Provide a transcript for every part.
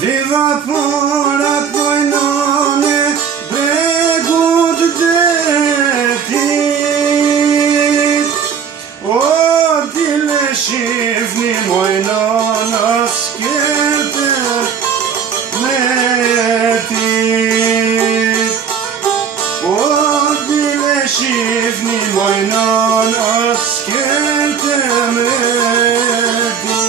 Viva porat mojnone, bregut detit. O, dile shifni mojnona skërtër me tit. O, dile shifni mojnona skërtër me tit.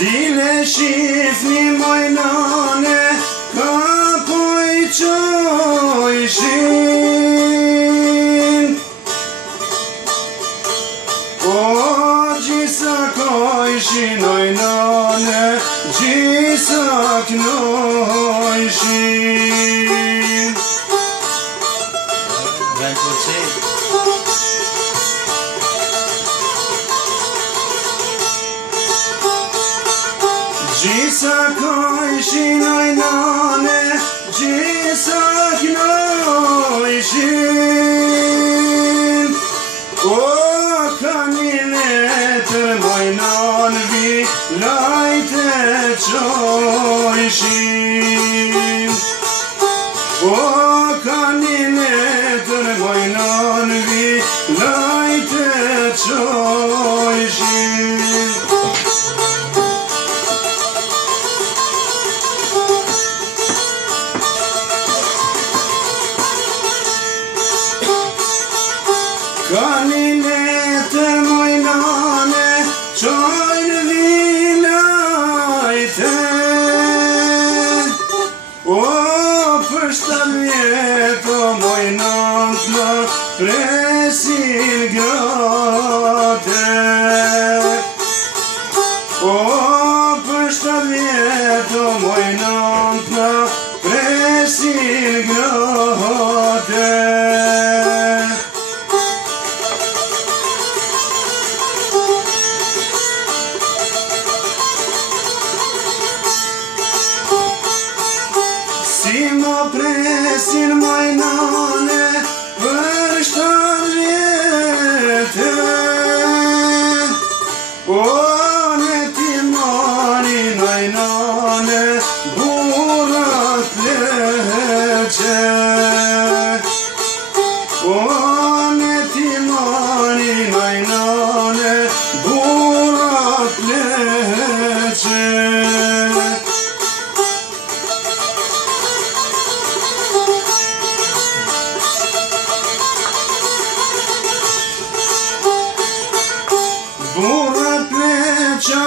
Dile shifni mojnone, ka poj qojshin. O, gjisa kojshin mojnone, gjisa knojshin. Gjisa kojshin ojnane, gjisa knojshin. O, ka një letër mojnan vi, lajte qojshin. O, ka një letër mojnan vi, lajte qojshin. Ka një letër mojnane, qojnë vilajte. O, për 7 vjet o mojnan t'na presin grate. O, për 7 vjet o mojnan t'na presin grate. Si më presin mojnane për 7 vjete. O, ne ti marin mojnane, burat leqe. O, ne ti marin mojnane, burat leqe. Burat leqa